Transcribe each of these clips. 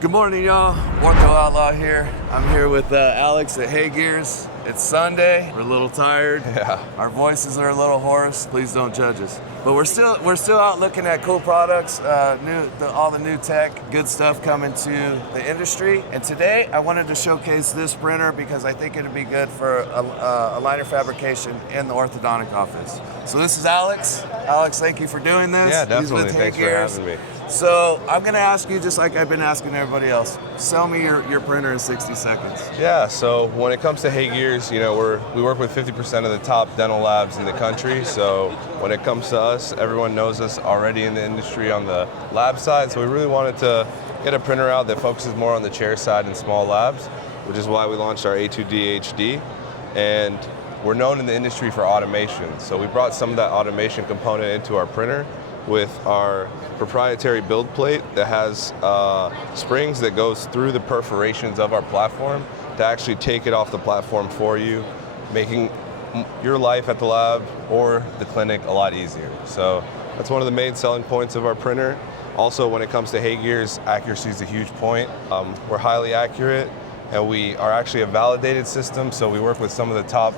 Good morning, y'all. Ortho Outlaw here. I'm here with Alex at HeyGears. It's Sunday. We're a little tired. Yeah. Our voices are a little hoarse. Please don't judge us. But we're still out looking at cool products, all the new tech, good stuff coming to the industry. And today I wanted to showcase this printer because I think it'd be good for a liner fabrication in the orthodontic office. So this is Alex. Alex, thank you for doing this. Yeah, definitely. Thanks for having me. So I'm gonna ask you, just like I've been asking everybody else, sell me your printer in 60 seconds. Yeah, so when it comes to HeyGears, you know, we work with 50% of the top dental labs in the country. So when it comes to us, everyone knows us already in the industry on the lab side. So we really wanted to get a printer out that focuses more on the chair side and small labs, which is why we launched our A2D HD. And we're known in the industry for automation. So we brought some of that automation component into our printer with our proprietary build plate that has springs that goes through the perforations of our platform to actually take it off the platform for you, making your life at the lab or the clinic a lot easier. So that's one of the main selling points of our printer. Also, when it comes to HeyGears, accuracy is a huge point. We're highly accurate, and we are actually a validated system, so we work with some of the top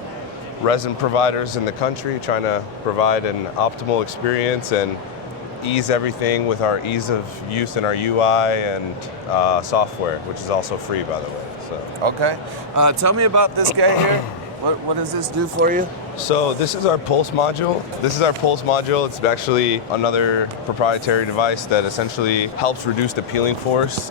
resin providers in the country, trying to provide an optimal experience and ease everything with our ease of use in our UI and software, which is also free, by the way. So. Okay. Tell me about this guy here. What does this do for you? So this is our pulse module. It's actually another proprietary device that essentially helps reduce the peeling force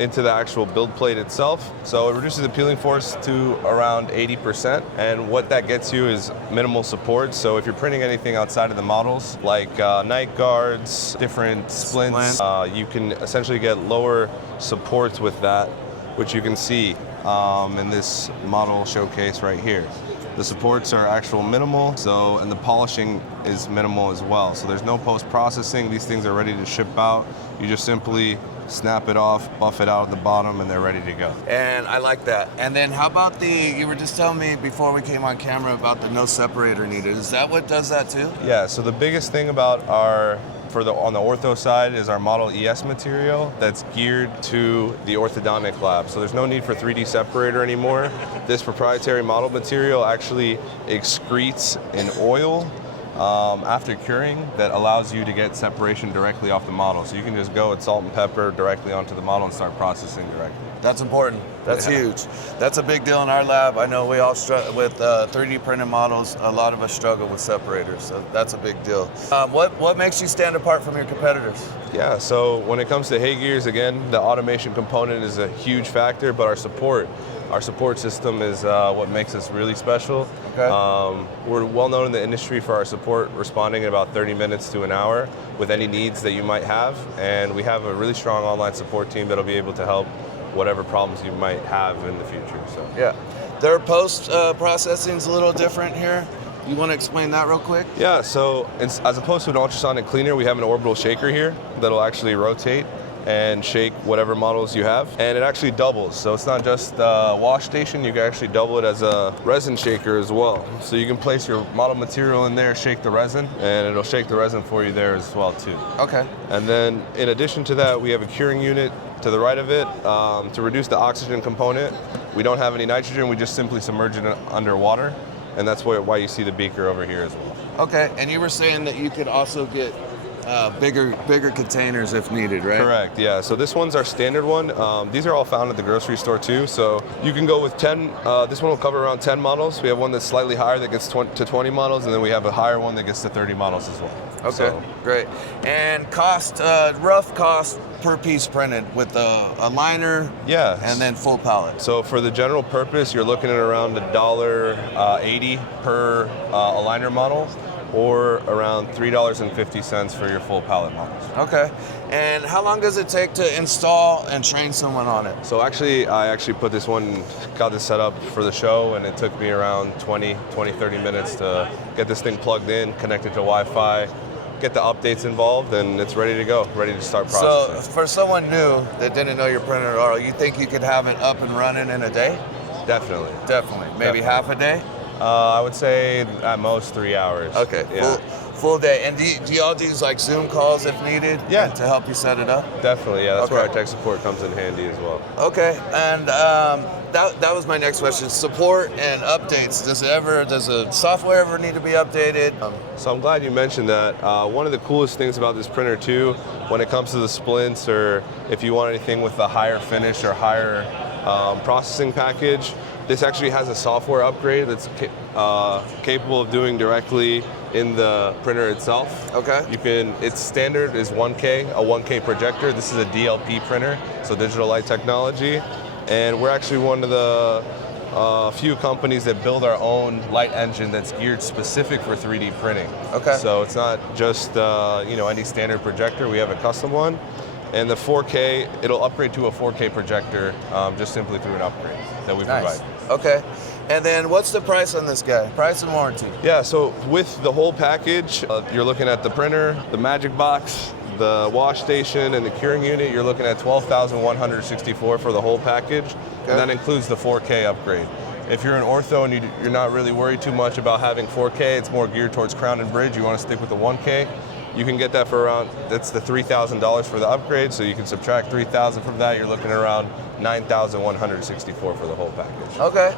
into the actual build plate itself. So it reduces the peeling force to around 80%. And what that gets you is minimal support. So if you're printing anything outside of the models, like night guards, different splints, you can essentially get lower supports with that, which you can see in this model showcase right here. The supports are actual minimal, and the polishing is minimal as well. So there's no post-processing. These things are ready to ship out. You just simply snap it off, buff it out at the bottom, and they're ready to go. And I like that. And then how about you were just telling me before we came on camera about the no separator needed. Is that what does that too? Yeah, so the biggest thing about on the ortho side is our Model ES material that's geared to the orthodontic lab. So there's no need for 3D separator anymore. This proprietary model material actually excretes an oil after curing that allows you to get separation directly off the model. So you can just go with salt and pepper directly onto the model and start processing directly. That's important. That's huge. That's a big deal in our lab. I know we all struggle with 3D printed models. A lot of us struggle with separators, so that's a big deal. What makes you stand apart from your competitors? Yeah, so when it comes to HeyGears, again, the automation component is a huge factor, but our support system is what makes us really special. Okay. We're well known in the industry for our support responding in about 30 minutes to an hour with any needs that you might have, and we have a really strong online support team that'll be able to help whatever problems you might have in the future. So yeah, their post processing is a little different here. You want to explain that real quick? Yeah, so as opposed to an ultrasonic cleaner, we have an orbital shaker here that'll actually rotate and shake whatever models you have, and it actually doubles. So it's not just a wash station, you can actually double it as a resin shaker as well. So you can place your model material in there, shake the resin, and it'll shake the resin for you there as well too. Okay. And then in addition to that, we have a curing unit to the right of it to reduce the oxygen component. We don't have any nitrogen, we just simply submerge it underwater, and that's why you see the beaker over here as well. Okay, and you were saying that you could also get bigger containers if needed, right? Correct, yeah. So this one's our standard one. These are all found at the grocery store too. So you can go with 10, this one will cover around 10 models. We have one that's slightly higher that gets to 20 models, and then we have a higher one that gets to 30 models as well. Okay, so great. And rough cost per piece printed with a liner, yeah, and then full pallet. So for the general purpose, you're looking at around $1.80 per aligner model, or around $3.50 for your full pallet models. Okay. And how long does it take to install and train someone on it? So I put this one, got this set up for the show, and it took me around 30 minutes to get this thing plugged in, connected to Wi-Fi, get the updates involved, and it's ready to go, ready to start processing. So for someone new that didn't know your printer at all, you think you could have it up and running in a day? Definitely. Definitely. Maybe half a day? I would say at most 3 hours. Okay. Yeah. Full day. And do y'all do like Zoom calls if needed? Yeah. To help you set it up? Definitely, yeah. That's Okay. where our tech support comes in handy as well. Okay, and that was my next question. Support and updates. Does the software ever need to be updated? So I'm glad you mentioned that. One of the coolest things about this printer too, when it comes to the splints, or if you want anything with a higher finish or higher processing package, this actually has a software upgrade that's capable of doing directly in the printer itself. Okay. Its standard is 1K, a 1K projector. This is a DLP printer, so digital light technology. And we're actually one of the few companies that build our own light engine that's geared specific for 3D printing. Okay. So it's not just any standard projector. We have a custom one. And the 4K, it'll upgrade to a 4K projector just simply through an upgrade that we provide. Okay. And then what's the price on this guy? Price and warranty? Yeah, so with the whole package, you're looking at the printer, the magic box, the wash station, and the curing unit. You're looking at $12,164 for the whole package, and that includes the 4K upgrade. If you're an Ortho and you're not really worried too much about having 4K, it's more geared towards crown and bridge, you want to stick with the 1K, you can get that for around, that's the $3,000 for the upgrade, so you can subtract $3,000 from that, you're looking at around $9,164 for the whole package. Okay.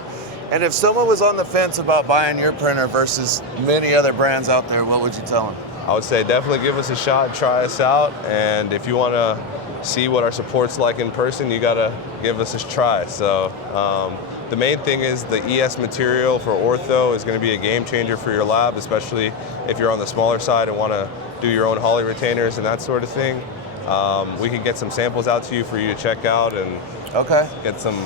And if someone was on the fence about buying your printer versus many other brands out there, what would you tell them? I would say definitely give us a shot, try us out, and if you want to see what our support's like in person, you got to give us a try. So the main thing is the ES material for Ortho is going to be a game changer for your lab, especially if you're on the smaller side and want to do your own Holley retainers and that sort of thing. We can get some samples out to you for you to check out and get some.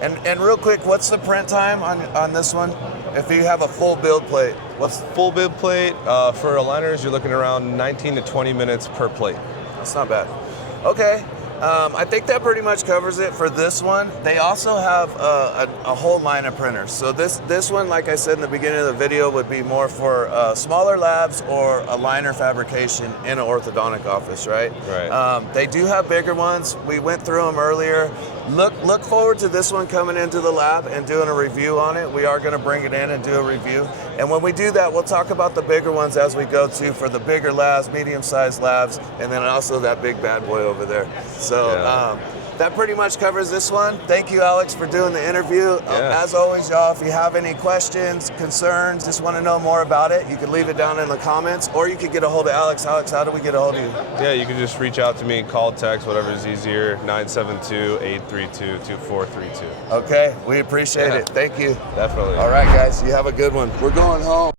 And real quick, what's the print time on this one? If you have a full build plate, what's full build plate for aligners? You're looking around 19 to 20 minutes per plate. That's not bad. Okay. I think that pretty much covers it for this one. They also have a whole line of printers. So this one, like I said in the beginning of the video, would be more for smaller labs or a liner fabrication in an orthodontic office, right? Right. They do have bigger ones. We went through them earlier. Look forward to this one coming into the lab and doing a review on it. We are going to bring it in and do a review. And when we do that, we'll talk about the bigger ones as we go to for the bigger labs, medium-sized labs, and then also that big bad boy over there. So that pretty much covers this one. Thank you, Alex, for doing the interview. As always, y'all, if you have any questions, concerns, just want to know more about it, you can leave it down in the comments, or you can get a hold of Alex. Alex, how do we get a hold of you? Yeah, you can just reach out to me, call, text, whatever is easier, 972-832-2432. Okay, we appreciate it. Thank you. Definitely. All right, guys, you have a good one. We're going home.